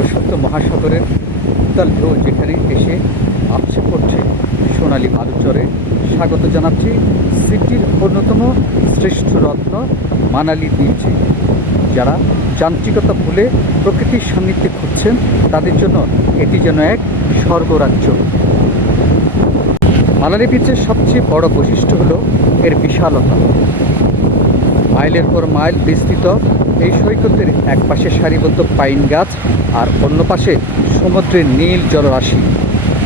প্রশান্ত মহাসাগরের উত্তাল ঢেউ যেখানে এসে আপসে পড়ছে সোনালী বালুচরে স্বাগত জানাচ্ছি সিটির অন্যতম শ্রেষ্ঠ রত্ন মানালি বিচে। যারা যান্ত্রিকতা ভুলে প্রকৃতির সান্নিধ্যে খুঁজছেন তাদের জন্য এটি যেন এক স্বর্গরাজ্য। মানালি বিচের সবচেয়ে বড় বৈশিষ্ট্য হলো এর বিশালতা। মাইলের পর মাইল বিস্তৃত এই সৈকতের এক পাশে সারিবদ্ধ পাইন গাছ আর অন্য পাশে সমুদ্রের নীল জলরাশি।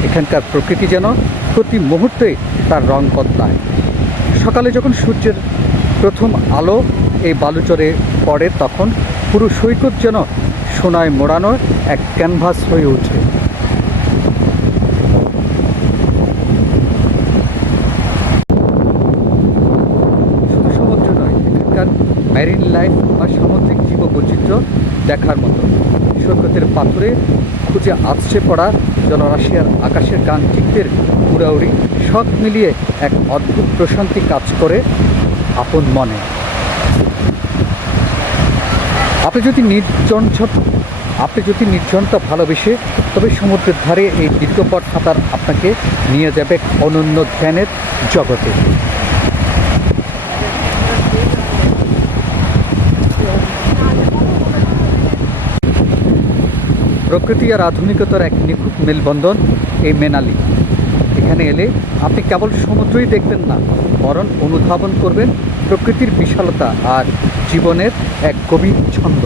এখানকার প্রকৃতি যেন প্রতি মুহূর্তে তার রং বদলায়। সকালে যখন সূর্যের প্রথম আলো এই বালুচরে পড়ে তখন পুরো সৈকত যেন সোনায় মোড়ানো এক ক্যানভাস হয়ে ওঠে। শুধু সমুদ্র নয়, এখানকার ম্যারিন লাইফ বা সামুদ্রিক জীববৈচিত্র্য দেখার মতো। সৈকতের পাথরে খুঁজে আছড়ে পড়া জলরাশি আর আকাশের গানচিত্রের উড়াউড়ি সব মিলিয়ে এক অদ্ভুত প্রশান্তি কাজ করে আপন মনে। আপনি যদি নির্জনতা ভালোবেসে তবে সমুদ্রের ধারে এই দীর্ঘপথ সাঁতার আপনাকে নিয়ে যাবে অনন্য ধ্যানের জগতে। প্রকৃতি আর আধুনিকতার এক নিখুঁত মেলবন্ধন এই মানালি। এখানে এলে আপনি কেবল সমুদ্রই দেখবেন না, বরং অনুধাবন করবেন প্রকৃতির বিশালতা আর জীবনের এক গভীর ছন্দ।